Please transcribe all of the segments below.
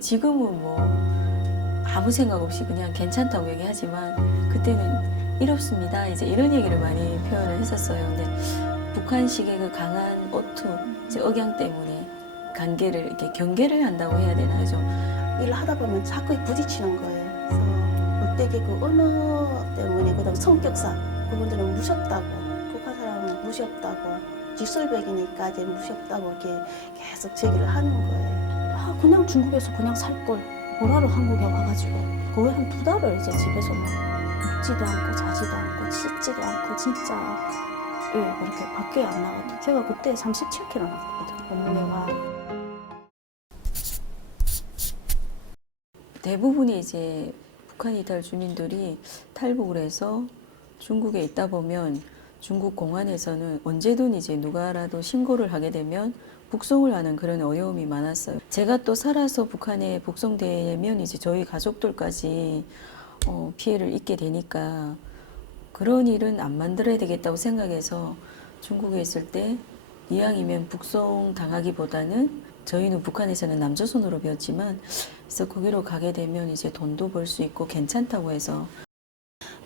지금은 뭐 아무 생각 없이 그냥 괜찮다고 얘기하지만 그때는 이렇습니다. 이제 이런 얘기를 많이 표현을 했었어요. 근데 북한식의 그 강한 어투, 이제 억양 때문에 관계를 이렇게 경계를 한다고 해야 되나 좀 일을 하다 보면 자꾸 부딪히는 거예요. 그래서 그때 그 언어 때문에 그다음 성격상 그분들은 무섭다고 북한 사람은 무섭다고 직설백이니까 이제 무섭다고 이렇게 계속 제기를 하는 거예요. 아, 그냥 중국에서 그냥 살걸 뭐라로 한국에 와가지고 거의 한 2달을 이제 집에서 막 먹지도 않고 자지도 않고 씻지도 않고 진짜 그렇게 밖에 안 나가도 제가 그때 37kg 나갔거든 몸무게가. 대부분이 이제 북한 이탈 주민들이 탈북을 해서 중국에 있다 보면 중국 공안에서는 언제든 이제 누가라도 신고를 하게 되면 북송을 하는 그런 어려움이 많았어요. 제가 또 살아서 북한에 북송되면 이제 저희 가족들까지 피해를 입게 되니까 그런 일은 안 만들어야 되겠다고 생각해서 중국에 있을 때 이왕이면 북송 당하기보다는 저희는 북한에서는 남조선으로 배웠지만 그래서 거기로 가게 되면 이제 돈도 벌 수 있고 괜찮다고 해서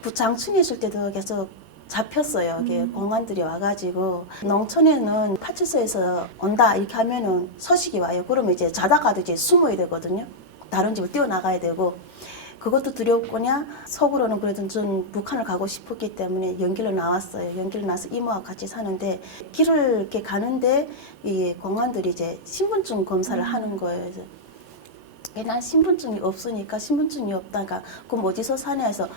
부장층에 있을 때도 계속 잡혔어요. 이게 공안들이 와가지고 농촌에는 파출소에서 온다 이렇게 하면은 소식이 와요. 그러면 이제 자다가도 이제 숨어야 되거든요. 다른 집을 뛰어나가야 되고 그것도 두렵거냐 속으로는 그래도 전 북한을 가고 싶었기 때문에 연길로 나왔어요. 연길로 나서 이모와 같이 사는데 길을 이렇게 가는데 이 공안들이 이제 신분증 검사를 하는 거예요. 그래서 난 신분증이 없으니까 신분증이 없다니까 그럼 어디서 사냐 해서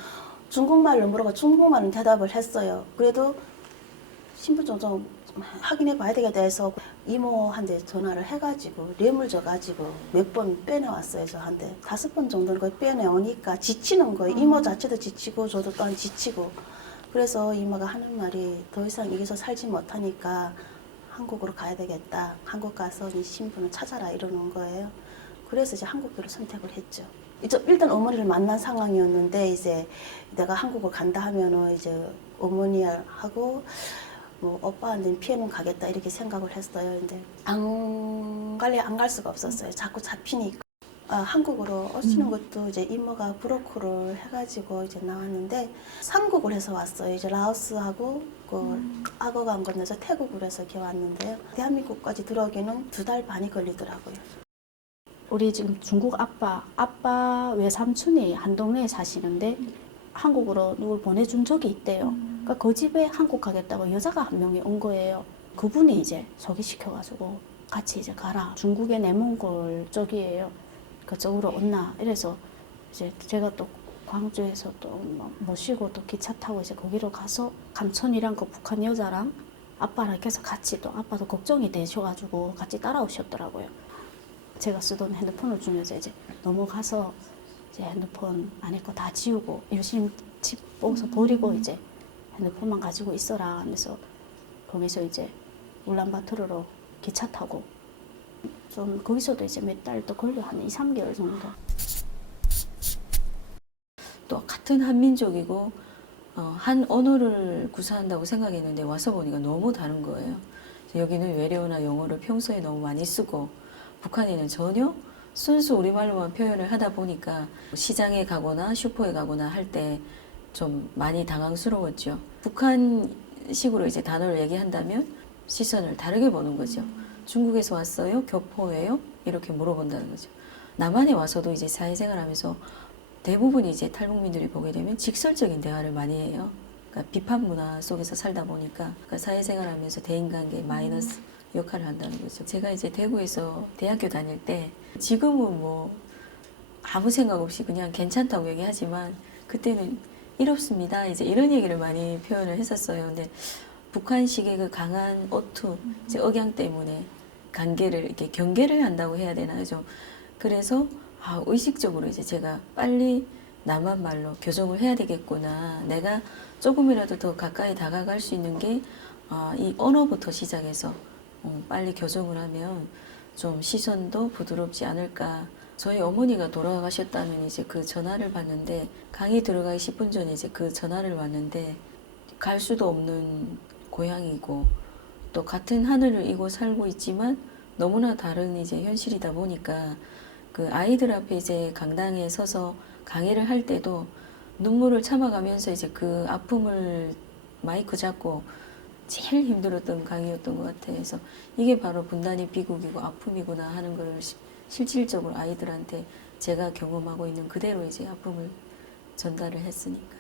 중국말로 물어봐 중국말로 대답을 했어요. 그래도 신분증 좀 확인해 봐야 되겠다 해서 이모한테 전화를 해가지고 뇌물 줘가지고 몇 번 빼내왔어요. 저한테 5번 정도는 거의 빼내오니까 지치는 거예요. 이모 자체도 지치고 저도 또한 지치고 그래서 이모가 하는 말이 더 이상 여기서 살지 못하니까 한국으로 가야 되겠다. 한국 가서 네 신분을 찾아라 이러는 거예요. 그래서 이제 한국으로 선택을 했죠. 이제 일단 어머니를 만난 상황이었는데 이제 내가 한국을 간다 하면은 이제 어머니하고 뭐 오빠한테 피해는 가겠다 이렇게 생각을 했어요. 근데 안 갈 수가 없었어요. 자꾸 잡히니까. 한국으로 오시는 것도 이제 이모가 브로커를 해가지고 이제 나왔는데 3국을 해서 왔어요. 이제 라오스하고 그 악어강 건너서 태국으로 해서 이렇게 왔는데요. 대한민국까지 들어오기는 2달 반이 걸리더라고요. 우리 지금 중국 아빠 외삼촌이 한 동네에 사시는데 한국으로 누굴 보내준 적이 있대요. 그러니까 그 집에 한국 가겠다고 여자가 한 명이 온 거예요. 그분이 이제 소개시켜가지고 같이 이제 가라. 중국의 내몽골 쪽이에요. 그쪽으로 온나. 이래서 이제 제가 또 광주에서 또 모시고 또 기차 타고 이제 거기로 가서 감촌이랑 그 북한 여자랑 아빠랑 이렇게 해서 같이 또 아빠도 걱정이 되셔가지고 같이 따라오셨더라고요. 제가 쓰던 핸드폰을 주면서 이제 넘어가서 이제 핸드폰 안에 거 다 지우고 열심히 집 보고서 버리고 이제 핸드폰만 가지고 있어라 하면서 거기서 이제 울란바토르로 기차 타고 좀 거기서도 이제 몇 달 또 걸려 한 2, 3개월 정도. 또 같은 한민족이고 한 언어를 구사한다고 생각했는데 와서 보니까 너무 다른 거예요. 여기는 외래어나 영어를 평소에 너무 많이 쓰고 북한에는 전혀 순수 우리말로만 표현을 하다 보니까 시장에 가거나 슈퍼에 가거나 할 때 좀 많이 당황스러웠죠. 북한식으로 이제 단어를 얘기한다면 시선을 다르게 보는 거죠. 중국에서 왔어요? 교포예요? 이렇게 물어본다는 거죠. 남한에 와서도 이제 사회생활하면서 대부분이 이제 탈북민들이 보게 되면 직설적인 대화를 많이 해요. 그러니까 비판 문화 속에서 살다 보니까 그러니까 사회생활하면서 대인관계 마이너스 역할을 한다는 거죠. 제가 이제 대구에서 대학교 다닐 때 지금은 뭐 아무 생각 없이 그냥 괜찮다고 얘기하지만 그때는 이렇습니다. 이제 이런 얘기를 많이 표현을 했었어요. 근데 북한식의 그 강한 어투, 이제 억양 때문에 관계를 이렇게 경계를 한다고 해야 되나요? 좀 그래서 의식적으로 이제 제가 빨리 남한 말로 교정을 해야 되겠구나. 내가 조금이라도 더 가까이 다가갈 수 있는 게 이 언어부터 시작해서 빨리 교정을 하면 좀 시선도 부드럽지 않을까. 저희 어머니가 돌아가셨다는 이제 그 전화를 받는데 강의 들어가기 10분 전에 이제 그 전화를 왔는데 갈 수도 없는 고향이고 또 같은 하늘을 이고 살고 있지만 너무나 다른 이제 현실이다 보니까 그 아이들 앞에 이제 강당에 서서 강의를 할 때도 눈물을 참아가면서 이제 그 아픔을 마이크 잡고 제일 힘들었던 강의였던 것 같아요. 그래서 이게 바로 분단의 비극이고 아픔이구나 하는 걸 실질적으로 아이들한테 제가 경험하고 있는 그대로 이제 아픔을 전달을 했으니까.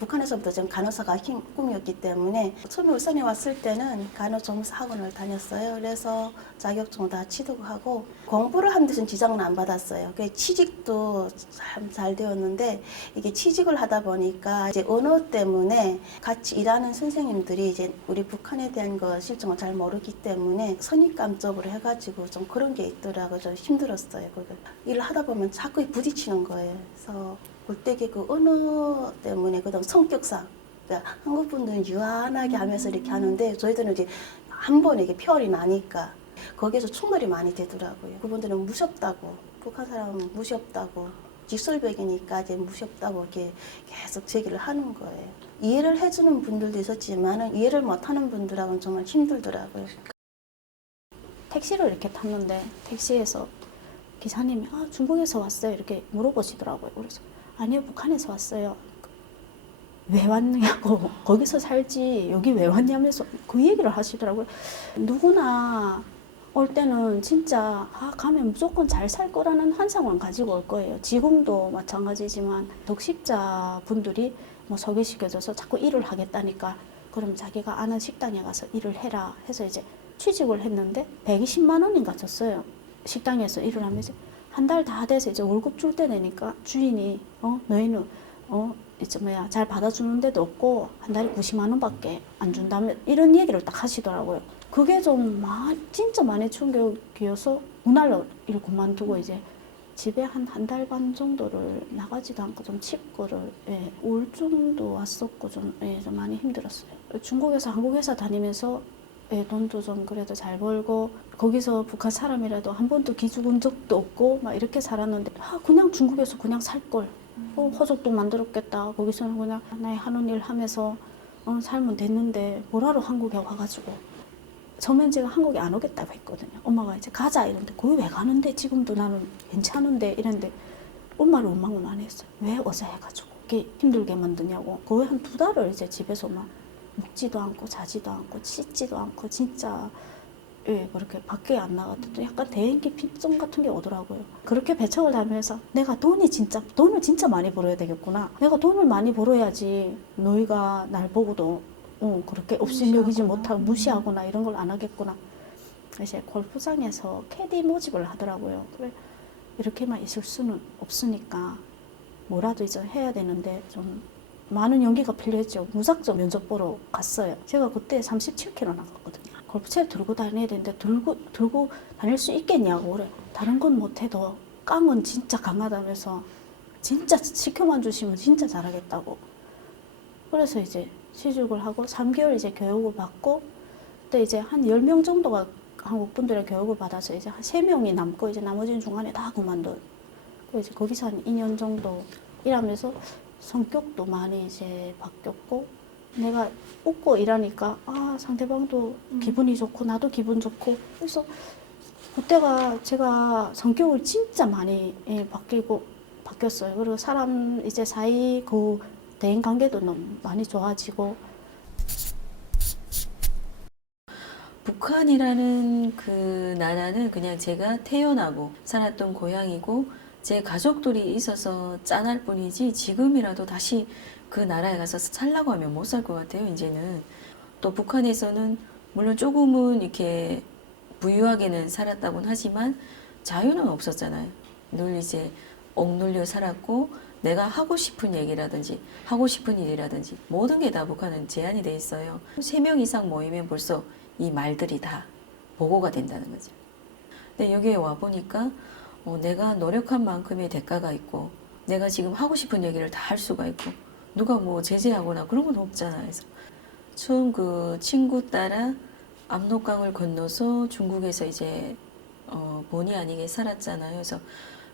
북한에서부터 전 간호사가 꿈이었기 때문에 처음에 울산에 왔을 때는 간호조무사 학원을 다녔어요. 그래서 자격증 다 취득하고 공부를 하는 데는 지장은 안 받았어요. 취직도 참 잘 되었는데 이게 취직을 하다 보니까 이제 언어 때문에 같이 일하는 선생님들이 이제 우리 북한에 대한 거 실정을 잘 모르기 때문에 선입감 쪽으로 해가지고 좀 그런 게 있더라고요. 좀 힘들었어요. 그걸 일을 하다 보면 자꾸 부딪히는 거예요. 그래서 골때기 그 언어 때문에 그다음 성격상 그러니까 한국 분들은 유한하게 하면서 이렇게 하는데 저희들은 이제 한 번에 이게 표현이 나니까 거기에서 충돌이 많이 되더라고요. 그분들은 무섭다고 북한 사람은 무섭다고 직설벽이니까 이제 무섭다고 이렇게 계속 제기를 하는 거예요. 이해를 해주는 분들도 있었지만은 이해를 못하는 분들하고는 정말 힘들더라고요. 택시를 이렇게 탔는데 택시에서 기사님이 중국에서 왔어요 이렇게 물어보시더라고요. 그래서 아니요 북한에서 왔어요. 왜 왔냐고 거기서 살지 여기 왜 왔냐면서 그 얘기를 하시더라고요. 누구나 올 때는 진짜 가면 무조건 잘 살 거라는 환상을 가지고 올 거예요. 지금도 마찬가지지만 독식자 분들이 뭐 소개시켜줘서 자꾸 일을 하겠다니까 그럼 자기가 아는 식당에 가서 일을 해라 해서 이제 취직을 했는데 120만 원인가 줬어요. 식당에서 일을 하면서 한 달 다 돼서 이제 월급 줄 때 되니까 주인이 너희는 이제 잘 받아주는 데도 없고 한 달에 90만 원밖에 안 준다면 이런 얘기를 딱 하시더라고요. 그게 좀 진짜 많이 충격이어서 그날로 일 그만두고 이제 집에 한 달 반 정도를 나가지도 않고 좀 칩거를 우울증도 왔었고 좀 많이 힘들었어요. 중국에서 한국 회사 다니면서 돈도 좀 그래도 잘 벌고 거기서 북한 사람이라도 한 번도 기죽은 적도 없고 막 이렇게 살았는데 그냥 중국에서 그냥 살걸 호적도 만들었겠다 거기서는 그냥 나의 하는 일 하면서 살면 됐는데 뭐하러 한국에 와가지고 처음엔 제가 한국에 안 오겠다고 했거든요. 엄마가 이제 가자 이런데 거기 왜 가는데 지금도 나는 괜찮은데 이랬는데 엄마를 원망은 안 했어요. 왜 어제 해가지고 이렇게 힘들게 만드냐고 거의 한 2달을 이제 집에서 막 먹지도 않고 자지도 않고 씻지도 않고 진짜 그렇게 밖에 안 나갔더니 약간 대인기피증 같은 게 오더라고요. 그렇게 배척을 하면서 내가 돈을 진짜 많이 벌어야 되겠구나. 내가 돈을 많이 벌어야지 너희가 날 보고도 그렇게 없이 여기지 못하고 무시하거나 이런 걸 안 하겠구나. 이제 골프장에서 캐디 모집을 하더라고요. 그래 이렇게만 있을 수는 없으니까 뭐라도 이제 해야 되는데 좀 많은 용기가 필요했죠. 무작정 면접 보러 갔어요. 제가 그때 37kg 나갔거든요. 골프채 들고 다녀야 되는데 들고 다닐 수 있겠냐고 그래. 다른 건 못해도 깡은 진짜 강하다면서 진짜 시켜만 주시면 진짜 잘하겠다고. 그래서 이제 취직을 하고 3개월 이제 교육을 받고 그때 이제 한 10명 정도가 한국 분들의 교육을 받아서 이제 한 3명이 남고 이제 나머지는 중간에 다 그만둬요. 이제 거기서 한 2년 정도 일하면서 성격도 많이 이제 바뀌었고 내가 웃고 일하니까 상대방도 기분이 좋고 나도 기분 좋고 그래서 그때가 제가 성격을 진짜 많이 바뀌었어요. 그리고 사람 이제 사이 그 대인 관계도 너무 많이 좋아지고 북한이라는 그 나라는 그냥 제가 태어나고 살았던 고향이고 제 가족들이 있어서 짠할 뿐이지 지금이라도 다시 그 나라에 가서 살라고 하면 못 살 것 같아요. 이제는 또 북한에서는 물론 조금은 이렇게 부유하게는 살았다고는 하지만 자유는 없었잖아요. 늘 이제 억눌려 살았고 내가 하고 싶은 얘기라든지 하고 싶은 일이라든지 모든 게 다 북한은 제한이 돼 있어요. 3명 이상 모이면 벌써 이 말들이 다 보고가 된다는 거죠. 근데 여기에 와 보니까 내가 노력한 만큼의 대가가 있고 내가 지금 하고 싶은 얘기를 다 할 수가 있고 누가 뭐 제재하거나 그런 건 없잖아요. 그래서 처음 그 친구 따라 압록강을 건너서 중국에서 이제 본의 아니게 살았잖아요. 그래서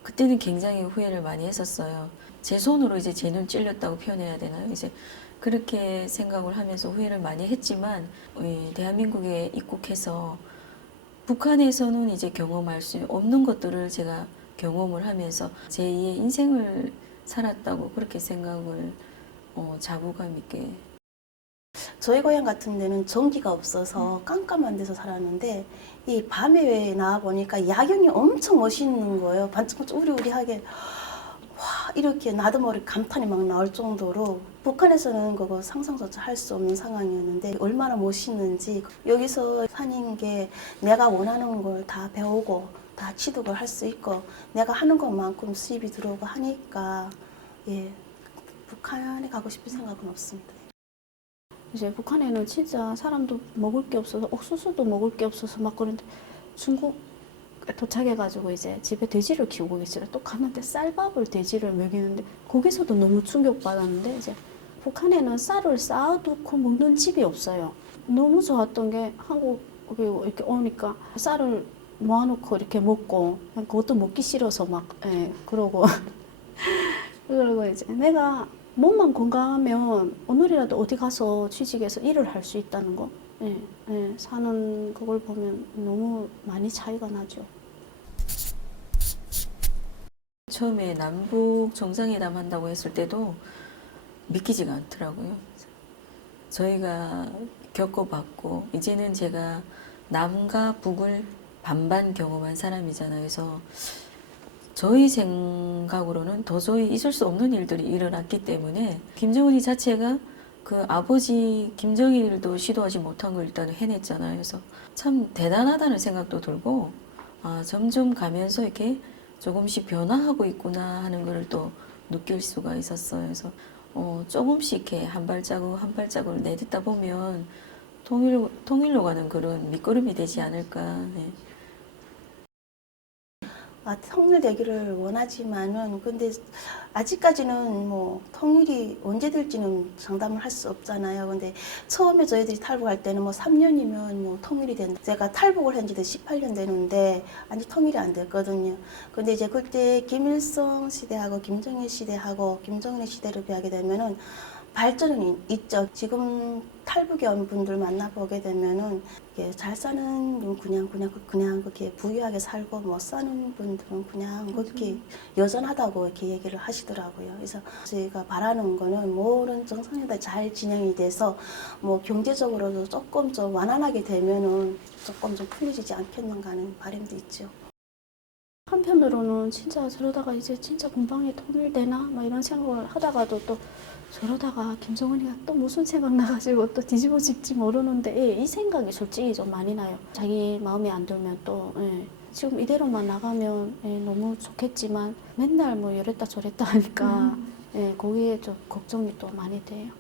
그때는 굉장히 후회를 많이 했었어요. 제 손으로 이제 제 눈 찔렸다고 표현해야 되나요? 이제 그렇게 생각을 하면서 후회를 많이 했지만 대한민국에 입국해서 북한에서는 이제 경험할 수 없는 것들을 제가 경험을 하면서 제2의 인생을 살았다고 그렇게 생각을 자부감 있게. 저희 고향 같은 데는 전기가 없어서 깜깜한 데서 살았는데 이 밤에 나와 보니까 야경이 엄청 멋있는 거예요. 반짝반짝 우리우리하게 와 이렇게 나도 모르게 감탄이 막 나올 정도로 북한에서는 그거 상상조차 할 수 없는 상황이었는데 얼마나 멋있는지 여기서 사는 게 내가 원하는 걸 다 배우고 다 취득을 할 수 있고 내가 하는 것만큼 수입이 들어오고 하니까 예 북한에 가고 싶은 생각은 없습니다. 이제 북한에는 진짜 사람도 먹을 게 없어서 옥수수도 먹을 게 없어서 막 그런데 중국에 도착해가지고 이제 집에 돼지를 키우고 계시래. 또 갔는데 쌀밥을 돼지를 먹이는데 거기서도 너무 충격받았는데 이제 북한에는 쌀을 쌓아두고 먹는 집이 없어요. 너무 좋았던 게 한국에 이렇게 오니까 쌀을 모아놓고 이렇게 먹고 그냥 그것도 먹기 싫어서 막 그러고 그리고 이제 내가 몸만 건강하면 오늘이라도 어디 가서 취직해서 일을 할 수 있다는 거 사는 그걸 보면 너무 많이 차이가 나죠. 처음에 남북 정상회담 한다고 했을 때도 믿기지가 않더라고요. 저희가 겪어봤고 이제는 제가 남과 북을 반반 경험한 사람이잖아요. 그래서 저희 생각으로는 도저히 있을 수 없는 일들이 일어났기 때문에 김정은이 자체가 그 아버지 김정일도 시도하지 못한 걸 일단 해냈잖아요. 그래서 참 대단하다는 생각도 들고 점점 가면서 이렇게 조금씩 변화하고 있구나 하는 것을 또 느낄 수가 있었어요. 그래서 조금씩 이렇게 한 발자국 한 발자국을 내딛다 보면 통일로 가는 그런 밑거름이 되지 않을까. 네. 통일되기를 원하지만은 근데 아직까지는 뭐 통일이 언제 될지는 장담을 할 수 없잖아요. 근데 처음에 저희들이 탈북할 때는 뭐 3년이면 뭐 통일이 된다. 제가 탈북을 한 지도 18년 되는데 아직 통일이 안 됐거든요. 근데 이제 그때 김일성 시대하고 김정일 시대하고 김정은의 시대를 비하게 되면은 발전은 있죠. 지금 탈북에 온 분들 만나보게 되면은 잘 사는 분 그냥 그렇게 부유하게 살고 못 사는 분들은 그냥 그렇게 여전하다고 이렇게 얘기를 하시더라고요. 그래서 저희가 바라는 거는 모든 정상회담이 잘 진행이 돼서 뭐 경제적으로도 조금 좀 완화하게 되면은 조금 좀 풀리지 않겠는가 하는 바람도 있죠. 한편으로는 진짜 저러다가 이제 진짜 공방이 통일되나 막 이런 생각을 하다가도 또 저러다가 김정은이가 또 무슨 생각 나가지고 또 뒤집어질지 모르는데 이 생각이 솔직히 좀 많이 나요. 자기 마음에 안 들면 또 지금 이대로만 나가면 너무 좋겠지만 맨날 뭐 이랬다 저랬다 하니까 거기에 좀 걱정이 또 많이 돼요.